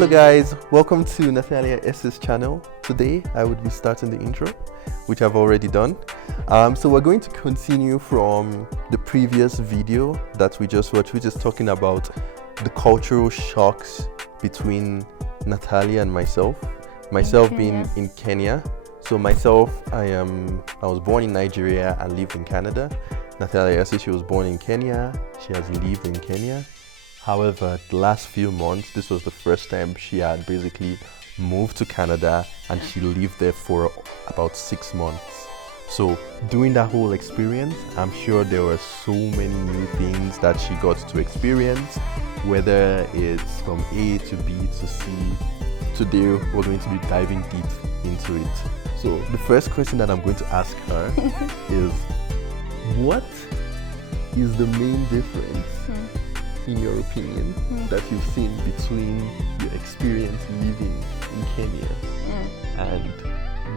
Hello guys, welcome to Natalia S's channel. Today I would be starting the intro, which I've already done. So we're going to continue from the previous video that we just watched, which is talking about the cultural shocks between Natalia and myself. Myself being in Kenya. So myself, I was born in Nigeria and lived in Canada. Natalia, she was born in Kenya. She has lived in Kenya. However, the last few months, this was the first time she had basically moved to Canada and she lived there for about 6 months. So during that whole experience, I'm sure there were so many new things that she got to experience, whether it's from A to B to C. Today, we're going to be diving deep into it. So the first question that I'm going to ask her is, what is the main difference, in your opinion, that you've seen between your experience living in Kenya and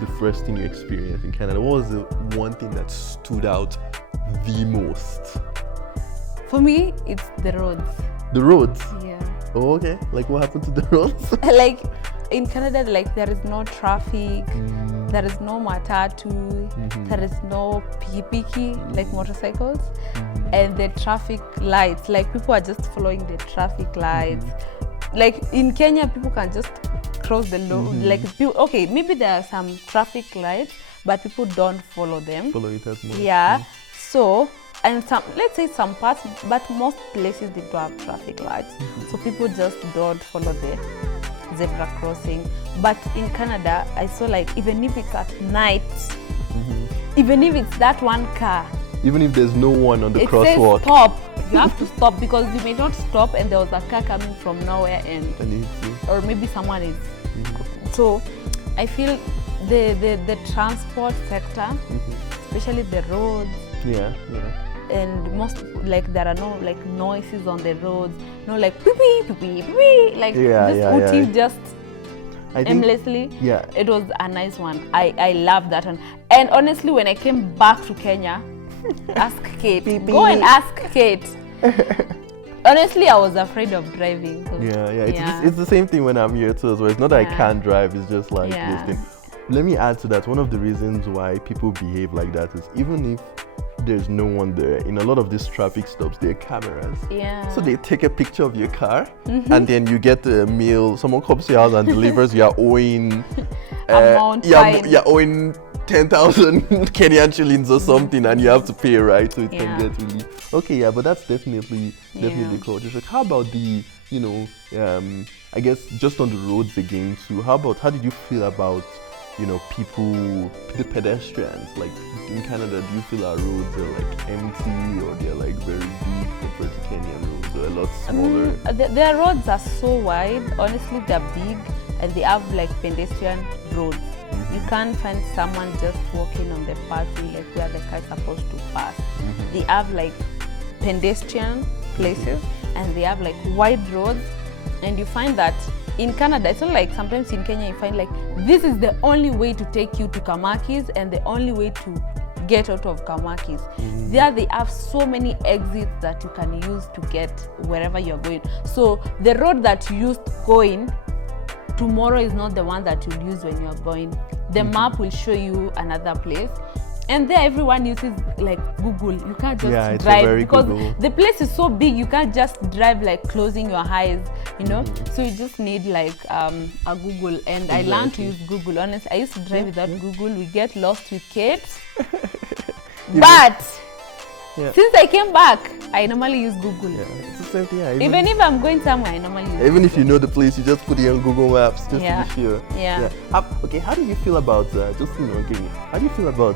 the first thing you experienced in Canada? What was the one thing that stood out the most? For me, it's the roads. The roads? Yeah. Oh, okay. Like, what happened to the roads? Like, in Canada, like, there is no traffic, there is no matatu, there is no piki, like motorcycles, and the traffic lights, like, people are just following the traffic lights. Like, in Kenya, people can just cross the road, like, okay, maybe there are some traffic lights, but people don't follow them. Follow it as much. Yeah, so, and some, let's say some parts, but most places they don't have traffic lights, so people just don't follow the zebra crossing. But in Canada, I saw, like, even if it's at night, even if it's that one car, even if there's no one on the crosswalk, says stop, you have to stop, because you may not stop and there was a car coming from nowhere and or maybe someone is. So I feel the transport sector, especially the roads, and most, like, there are no, like, noises on the roads, no, like, beep beep beep beep, like just aimlessly. It was a nice one. I love that one. And honestly, when I came back to Kenya, ask Kate. Go and ask Kate. Honestly, I was afraid of driving. So, it's the same thing when I'm here too as well. It's not that I can't drive, it's just like this thing. Let me add to that. One of the reasons why people behave like that is, even if there's no one there, in a lot of these traffic stops, there are cameras. So they take a picture of your car, and then you get the mail. Someone comes to your house and delivers. You're owing, you're owing 10,000 Kenyan shillings or something, and you have to pay, right? So it can get really okay. But that's definitely culture. Like, how about the, I guess just on the roads again too. How did you feel about, people, the pedestrians? Like, in Canada, do you feel our roads are like empty, or they're like very big compared to Kenyan roads, or a lot smaller? Their roads are so wide. Honestly, they're big, and they have, like, pedestrian roads. You can't find someone just walking on the pathway, like where the car is supposed to pass. They have, like, pedestrian places, and they have, like, wide roads. And you find that in Canada, it's not like sometimes in Kenya you find, like, this is the only way to take you to Kamakis and the only way to get out of Kamakis. There they have so many exits that you can use to get wherever you're going. So the road that you used going, tomorrow is not the one that you'll use when you're going. The map will show you another place. And there everyone uses, like, Google. You can't just drive because the place is so big. You can't just drive, like, closing your eyes, So you just need, like, a Google. And I learned to use Google. Honestly, I used to drive without Google. We get lost with Kate. But since I came back, I normally use Google. It's the same thing. Even if I'm going somewhere, I normally use Even if you know the place, you just put it on Google Maps just to be sure. Okay, how do you feel about, how do you feel about,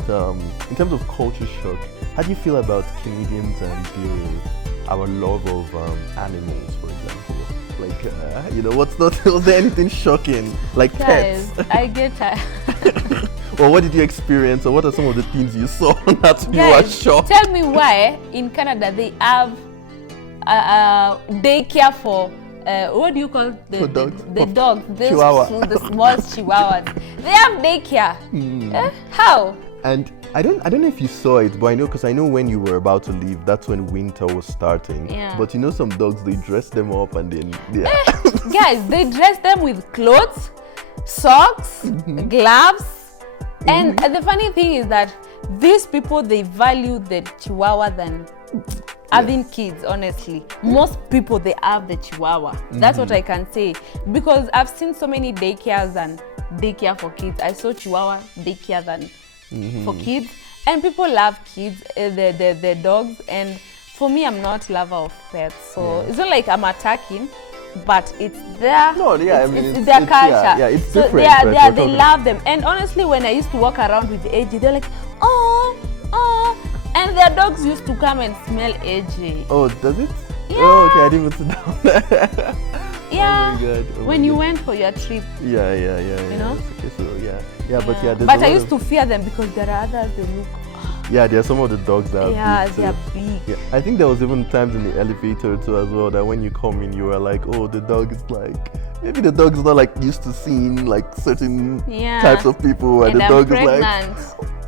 in terms of culture shock, how do you feel about Canadians and our love of animals, for example? Like, was there anything shocking? Like pets? I get tired. Or what did you experience, or what are some of the things you saw that you were shocked? Tell me why in Canada they have daycare for what do you call the dogs? The small chihuahuas. They have daycare. How? And I don't know if you saw it, but I know when you were about to leave, that's when winter was starting. Yeah. But you know, some dogs, they dress them up and then Guys, they dress them with clothes, socks, gloves. And the funny thing is that these people, they value the Chihuahua than having kids, honestly. Most people, they have the Chihuahua. That's what I can say. Because I've seen so many daycares and daycare for kids. I saw Chihuahua daycare than for kids. And people love kids, the dogs. And for me, I'm not a lover of pets. So it's not like I'm attacking, but it's their, it's their culture. Yeah, it's so different. they love them. And honestly, when I used to walk around with AJ, they're like, oh. And their dogs used to come and smell AJ. Oh, does it? Yeah. Oh, okay, I didn't even sit down there. Yeah. Oh my God. Oh when my you God. went for your trip. Yeah. You know? Okay, so yeah, but yeah. But I used to fear them because there are others, they look. Yeah, there are some of the dogs that are big. They're big. Yeah, I think there was even times in the elevator too as well that when you come in, you were like, oh, the dog is like, maybe the dog is not like used to seeing like certain types of people, and the dog is like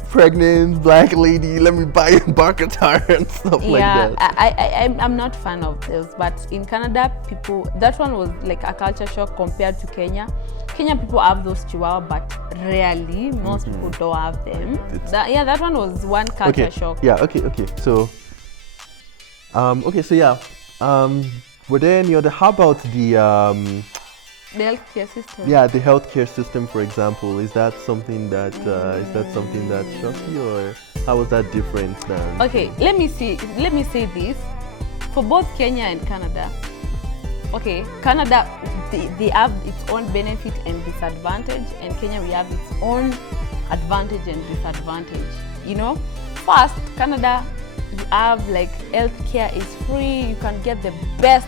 pregnant black lady, let me bark at her and stuff like that. I'm not fan of those, but in Canada, people, that one was like a culture shock compared to Kenya. Kenya people have those Chihuahua, but rarely. Most people don't have them. That one was one culture shock. Yeah, okay. So, were there any other? How about the healthcare system? Yeah, the healthcare system, for example, is that something that shocked you, or how was that different than? Okay, let me say this for both Kenya and Canada. Okay, Canada, they have its own benefit and disadvantage, and Kenya, we have its own advantage and disadvantage. You know, first, Canada, you have like healthcare is free. You can get the best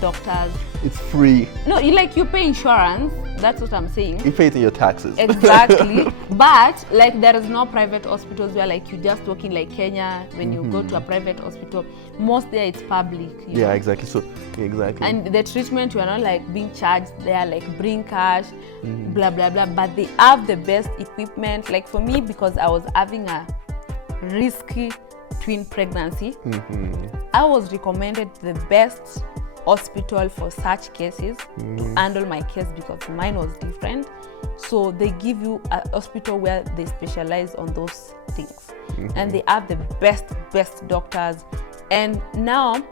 doctors. It's free. No, you pay insurance. That's what I'm saying. You pay it in your taxes. Exactly. But like there is no private hospitals where like you just walk in like Kenya. When you go to a private hospital, most there it's public. You know? Exactly. So exactly. And the treatment, you are not like being charged. They are like bring cash, blah blah blah. But they have the best equipment. Like for me, because I was having a risky twin pregnancy, I was recommended the best hospital for such cases to handle my case because mine was different. So they give you a hospital where they specialize on those things, and they have the best doctors. And now,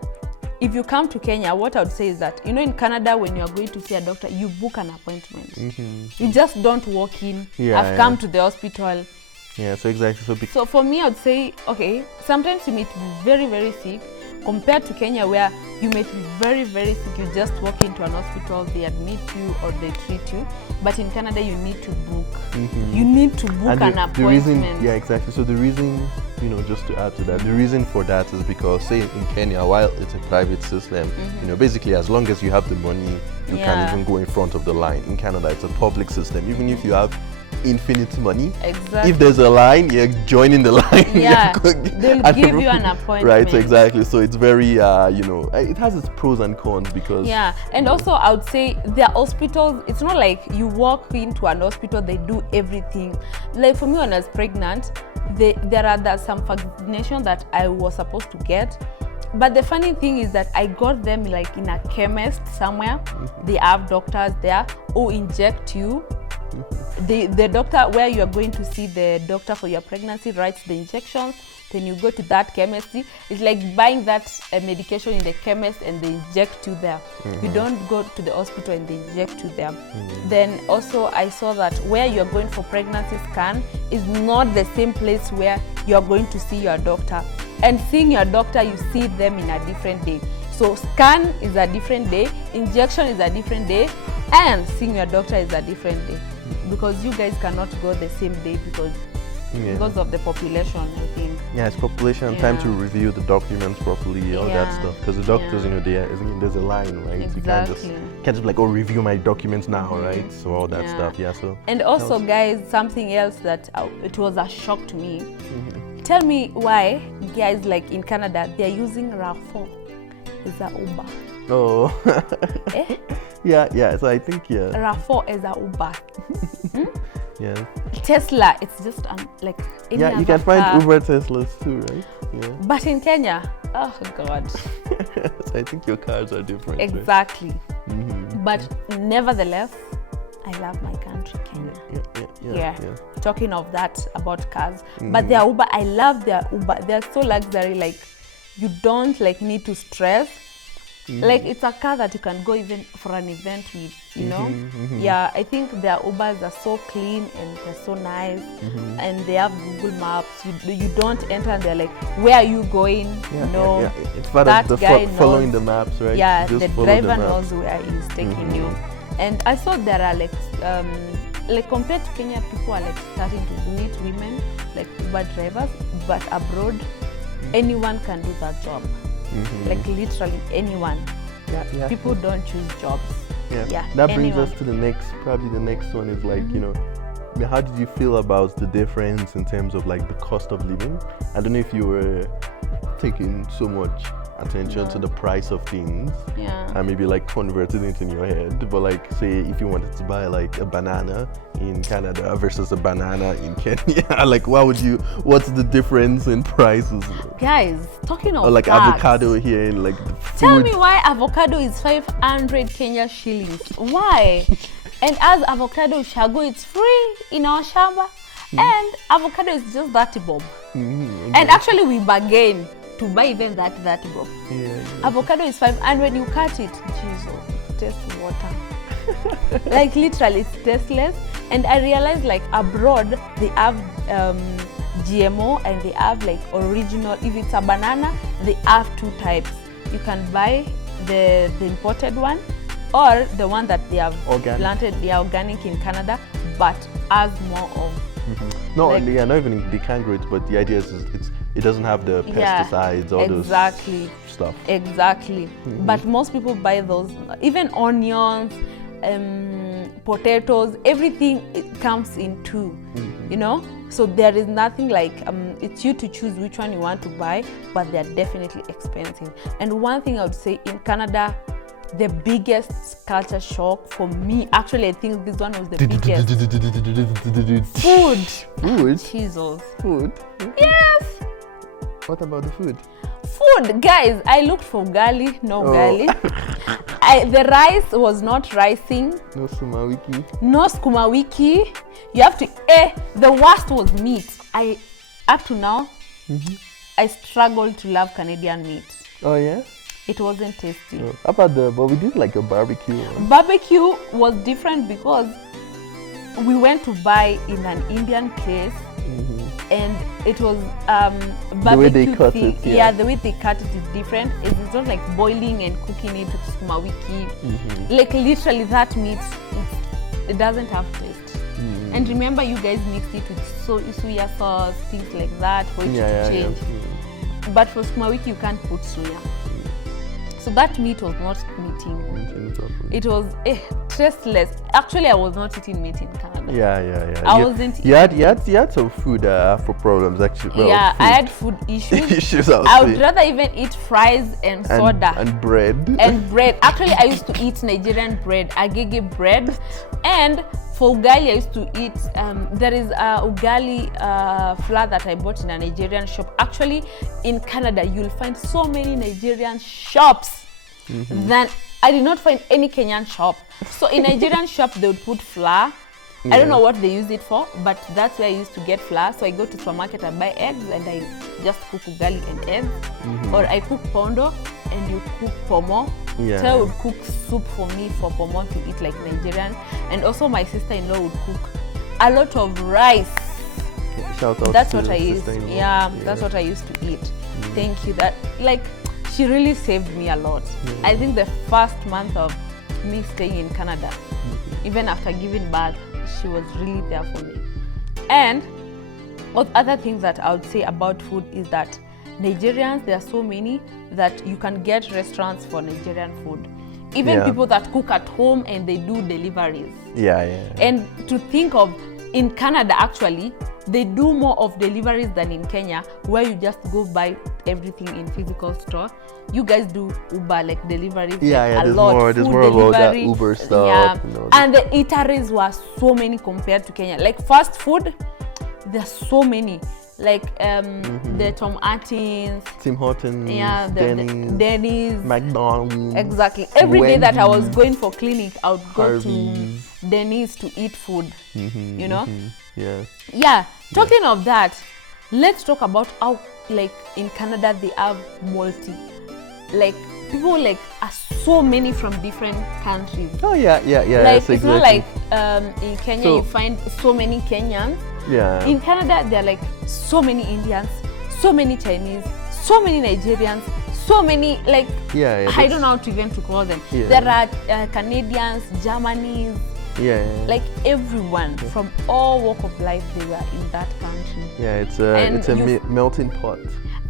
if you come to Kenya, what I would say is that, you know, in Canada, when you are going to see a doctor, you book an appointment. You just don't walk in. I've come to the hospital. Yeah, so exactly. So for me, I would say, okay, sometimes you may be very sick compared to Kenya, where you may be very sick. You just walk into an hospital, they admit you or they treat you. But in Canada, you need to book. You need to book an appointment. Exactly. So the reason, you know, just to add to that, the reason for that is because, say, in Kenya, while it's a private system, you know, basically as long as you have the money, you can even go in front of the line. In Canada, it's a public system. Even if you have infinite money, if there's a line, you're joining the line. They'll give you an appointment, right? So exactly, so it's very you know, it has its pros and cons because and also I would say their hospitals, it's not like you walk into an hospital, they do everything. Like for me, when I was pregnant, there are some vaccination that I was supposed to get, but the funny thing is that I got them like in a chemist somewhere. They have doctors there who inject you. The doctor, where you are going to see the doctor for your pregnancy, writes the injections. Then you go to that chemist. It's like buying that medication in the chemist and they inject you there. You don't go to the hospital and they inject you there. Then also I saw that where you are going for pregnancy scan is not the same place where you are going to see your doctor. And seeing your doctor, you see them in a different day. So scan is a different day, injection is a different day, and seeing your doctor is a different day. Because you guys cannot go the same day because of the population, I think. Yeah, it's population, time to review the documents properly, all that stuff. Because the doctors, you know, there's a line, right? Exactly. You can't just like, review my documents now, right? So all that stuff, so. And also, guys, something else that it was a shock to me. Tell me why guys like in Canada, they're using RAV4 as a Uber. Oh. Yeah, so I think, RAV4 as a Uber. Yeah. Tesla, it's just like any Yeah, other you can find car. Uber Teslas too, right? Yeah. But in Kenya, oh God. So I think your cars are different. Right? Exactly. Mm-hmm. But nevertheless, I love my country, Kenya. Yeah. Talking of that, about cars. But their Uber, I love their Uber. They're so luxury, like you don't like need to stress. Like it's a car that you can go even for an event with, you know? Yeah, I think their Ubers are so clean and they're so nice. And they have Google Maps. You don't enter and they're like, where are you going? Yeah. It's part that of the guy following knows. the maps, right? Yeah, Just the follow driver the maps. knows where he's taking you. And I saw there are like compared to Kenya, people are like starting to meet women like Uber drivers, but abroad, anyone can do that job. Like literally anyone. Yeah. People don't choose jobs. Yeah. That brings us to the next one is like, you know, how did you feel about the difference in terms of like the cost of living? I don't know if you were taking so much attention to the price of things and maybe like converting it in your head, but like say if you wanted to buy like a banana in Canada versus a banana in Kenya, like what's the difference in prices? Guys, talking of or like facts, avocado here in like the food. Tell me why avocado is 500 Kenya shillings. Why? And as avocado shago, it's free in our shamba. And avocado is just 30 bob. And actually we bargain to buy even that bob. Avocado is 500, you cut it. Jesus, it tastes water. Like literally it's tasteless. And I realized like abroad they have GMO and they have like original. If it's a banana, they have two types. You can buy the imported one or the one that they have planted, they are organic in Canada, but has more of. No, like, not even they can grow it, but the idea is it doesn't have the pesticides, all those stuff. Exactly. But most people buy those, even onions, potatoes, everything it comes in two, you know? So there is nothing like, it's you to choose which one you want to buy, but they're definitely expensive. And one thing I would say in Canada, the biggest culture shock for me, actually I think this one was the biggest. Food. Jesus. Food? Yes. What about the food? Food, guys, I looked for ugali, no ugali. The rice was not rising. No sukuma wiki. No sukuma wiki. You have to, the worst was meat. Up to now, I struggled to love Canadian meat. Oh yeah? It wasn't tasty. Oh. How about but we did like a barbecue. Barbecue was different because we went to buy in an Indian place. And it was barbecue the way they cut it. Yeah, the way they cut it is different. It's not like boiling and cooking it with sukuma wiki. Like literally that meat, it doesn't have taste. And remember, you guys mixed it with soya sauce, things like that for it to change. But for sukuma wiki, you can't put soya. So that meat was not meeting. It was tasteless. Actually, I was not eating meat in Canada. Yeah. I wasn't. You had some food for problems actually. Well, yeah, food. I had food issues. I would rather even eat fries and soda. And bread. And bread. Actually, I used to eat Nigerian bread, agege bread. And for ugali, I used to eat, there is a ugali flour that I bought in a Nigerian shop. Actually, in Canada, you'll find so many Nigerian shops than I did not find any Kenyan shop. So in Nigerian shop, they would put flour. I don't know what they use it for, but that's where I used to get flour. So I go to supermarket and buy eggs and I just cook ugali and eggs. Or I cook pondo and you cook pomo. So I would cook soup for me for pomo to eat like Nigerian. And also my sister-in-law would cook a lot of rice. Shout out that's to what I used. Yeah, that's what I used to eat. Thank you. That she really saved me a lot. I think the first month of me staying in Canada, even after giving birth, she was really there for me. And what other things that I would say about food is that Nigerians, there are so many that you can get restaurants for Nigerian food. Even people that cook at home and they do deliveries. And to think of, in Canada actually, they do more of deliveries than in Kenya, where you just go buy everything in physical store. You guys do Uber, like deliveries. Yeah, like, there's more about that Uber stuff. Yeah, you know, and the eateries were so many compared to Kenya. Like fast food, there's so many. Like the Tom Martins, Tim Hortons, yeah, the Denny's, McDonald's. Exactly. Every day that I was Wendy's, going for clinic, I would go Harvey's. to Denny's to eat food. You know? Yeah. Yeah. Talking of that, let's talk about how, like, in Canada they have like people like are so many from different countries. Oh yeah. Like Yes, it's not exactly. like in Kenya you find so many Kenyans. Yeah. In Canada there are like so many Indians, so many Chinese, so many Nigerians, so many like I don't know how to even to call them. There are Canadians, Germans. Like everyone from all walk of life, they were in that country. Yeah, it's a melting pot.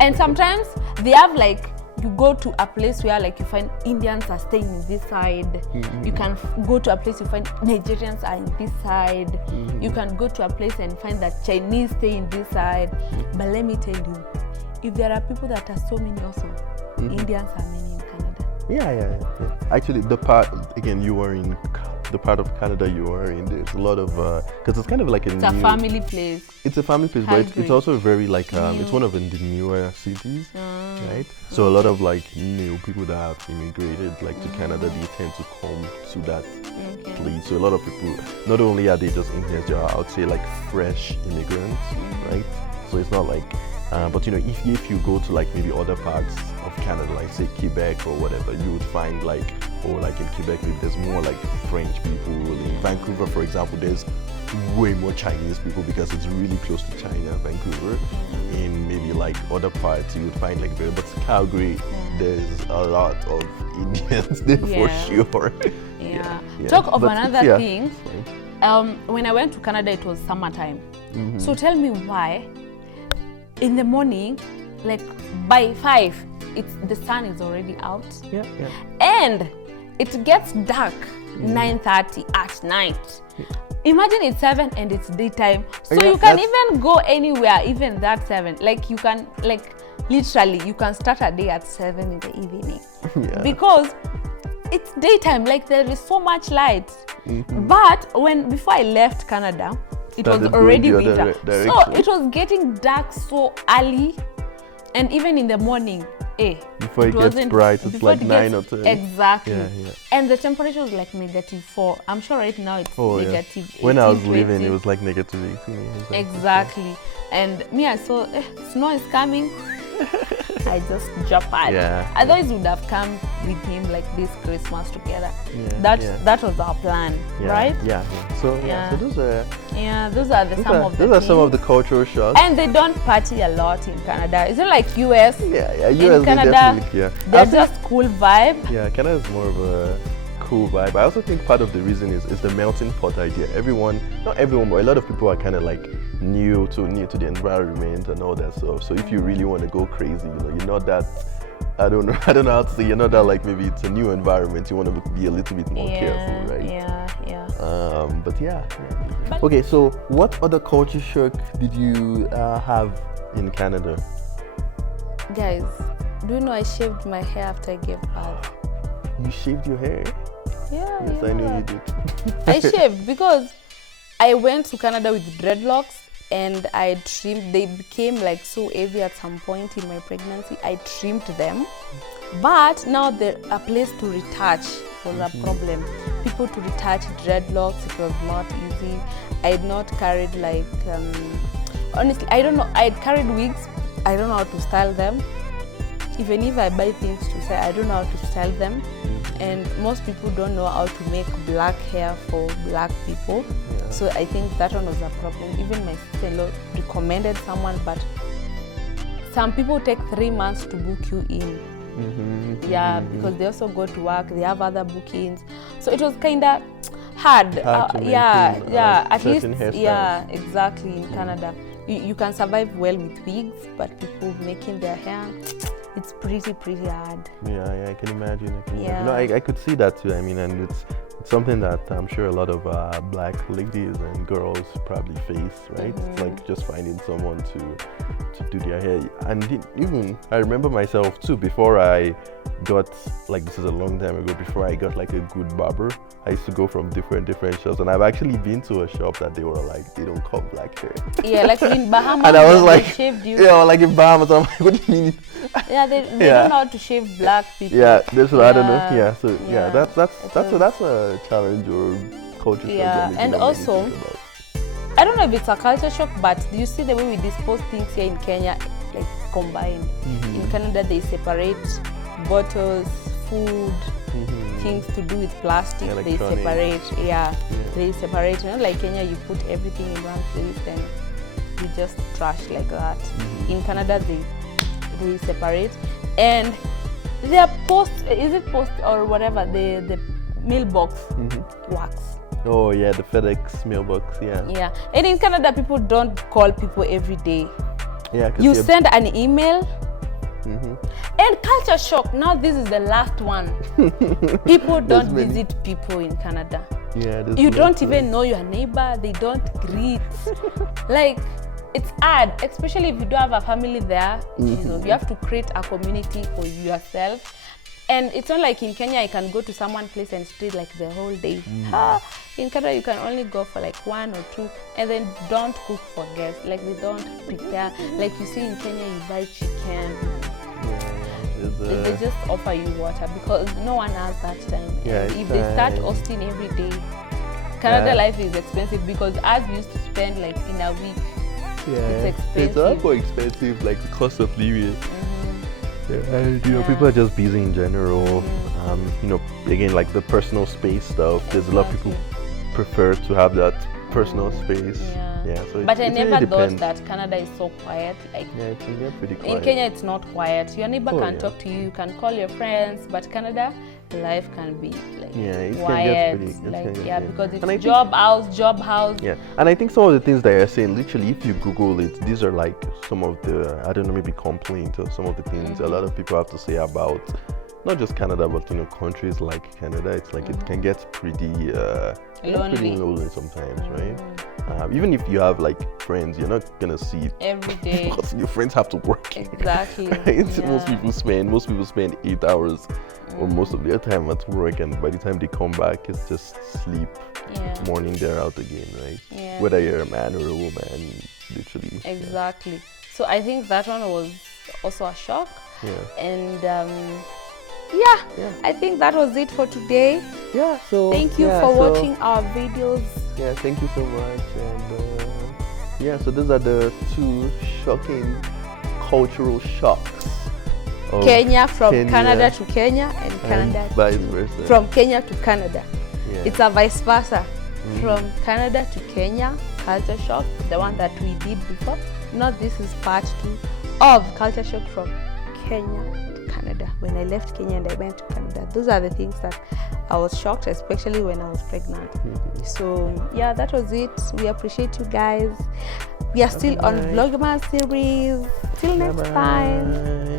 And sometimes they have like, you go to a place where like you find Indians are staying in this side. You can go to a place you find Nigerians are in this side. You can go to a place and find that Chinese stay in this side. But let me tell you, if there are people that are so many also, Indians are many in Canada. Yeah. Actually, the part again you were in. The part of Canada you are in, there's a lot of because it's kind of like a family place. It's a family place, but it's also very like it's one of the newer cities, right? So a lot of like new people that have immigrated like to Canada, they tend to come to that place. So a lot of people, not only are they just in here, they are, I would say, like fresh immigrants, right? So it's not like but you know, if you go to like maybe other parts of Canada, like say Quebec or whatever, you would find like, or like in Quebec, maybe there's more like French people. In Vancouver, for example, there's way more Chinese people because it's really close to China, Vancouver. In maybe like other parts, you would find like but Calgary, there's a lot of Indians there for sure. Talk of another thing. When I went to Canada, it was summertime. So tell me why. In the morning, like by 5, the sun is already out. And it gets dark 9:30 at night. Imagine it's 7 and it's daytime. So you can even go anywhere, even that 7. Like you can, like literally, you can start a day at 7 in the evening. Because it's daytime, like there is so much light. But before I left Canada, it was already winter. So it was getting dark so early, and even in the morning, before it gets bright, it's like 9 or 10. Exactly. And the temperature was like -4. I'm sure right now it's -18. When I was leaving, it was like -18. Exactly. And me, I saw snow is coming. I just jumped out. Otherwise, we would have come with him like this Christmas together. That was our plan, right? So those are some of the cultural shocks. And they don't party a lot in Canada. Is it like US? US in Canada, definitely. They're just cool vibe. Canada is more of a cool vibe. I also think part of the reason is the melting pot idea. Not everyone, but a lot of people are kind of like new to the environment and all that stuff. So if you really want to go crazy, you're not that, I don't know how to say, you're not that like, maybe it's a new environment, you want to be a little bit more careful, right? But okay, so what other culture shock did you have in Canada? Guys, do you know I shaved my hair after I gave birth? You shaved your hair? Yes, I know you did. I shaved because I went to Canada with dreadlocks and I trimmed. They became like so heavy at some point in my pregnancy. I trimmed them, but now a place to retouch was a problem. People to retouch dreadlocks, it was not easy. I had not carried like honestly, I don't know. I had carried wigs. I don't know how to style them. Even if I buy things to style, I don't know how to style them. And most people don't know how to make black hair for black people. So I think that one was a problem. Even my sister-in-law recommended someone, but some people take 3 months to book you in. Because they also go to work, they have other bookings. So it was kind of hard. At least, exactly, in Canada. You can survive well with wigs, but people making their hair, it's pretty hard. I can imagine. No, I could see that too. I mean, and it's something that I'm sure a lot of black ladies and girls probably face, right? It's like just finding someone to do their hair. And even I remember myself too, before I got, like, this is a long time ago, before I got like a good barber, I used to go from different shops, and I've actually been to a shop that they were like, they don't cut black hair. Yeah, like in Bahamas, and I was like, shaved you. Yeah, like in Bahamas, I'm like, what do you mean? Yeah, they don't know how to shave black people. Yeah, that's what I don't know. Yeah, so Yeah. that's a challenge or culture shock. Yeah, that and maybe not many also, think about. I don't know if it's a culture shock, but do you see the way we dispose things here in Kenya, like combined? In Canada, they separate bottles, food, things to do with plastic. They Electronics. separate. They separate. You know, like Kenya, you put everything in one place and you just trash like that. In Canada, they separate, and their post or whatever, the mailbox works. Oh yeah, the FedEx mailbox. Yeah, and in Canada, people don't call people every day. Yeah, You send an email. And culture shock. Now this is the last one. People don't visit people in Canada. Yeah, you don't even know your neighbor. They don't greet. Like, it's hard, especially if you don't have a family there. You have to create a community for yourself. And it's not like in Kenya, I can go to someone's place and stay like the whole day. In Canada, you can only go for like 1 or 2, and then don't cook for guests. Like, they don't prepare. Like you see in Kenya, you buy chicken. They just offer you water because no one has that time. Yeah, and if they start hosting every day, Canada life is expensive, because as we used to spend like in a week, it's expensive. It's a lot more expensive, like the cost of living. And people are just busy in general. Again, like the personal space stuff. There's a lot of people prefer to have that personal space. So but I never really thought that Canada is so quiet. Like, it can get pretty quiet. In Kenya, it's not quiet. Your neighbor can talk to you. You can call your friends. But Canada, life can be like quiet. Because it's job house. Yeah, and I think some of the things that you're saying, literally, if you Google it, these are like some of the, I don't know, maybe complaints or some of the things a lot of people have to say about not just Canada, but countries like Canada. It's like it can get pretty lonely sometimes, right? Even if you have like friends, you're not gonna see every day because your friends have to work. Exactly. Right? Most people spend 8 hours or most of their time at work, and by the time they come back, it's just sleep. Morning they're out again, right? Whether you're a man or a woman, literally. Exactly. So I think that one was also a shock. And I think that was it for today. So thank you for watching our videos. Thank you so much. And so those are the 2 shocking cultural shocks. Kenya from Canada to Kenya, and Canada vice versa. From Kenya to Canada. It's a vice versa. From Canada to Kenya, culture shock, the one that we did before. Now this is part 2 of culture shock from Kenya to Canada. When I left Kenya and I went to Canada, those are the things that I was shocked, especially when I was pregnant. So that was it. We appreciate you guys. We are still on Vlogmas series. Till next time.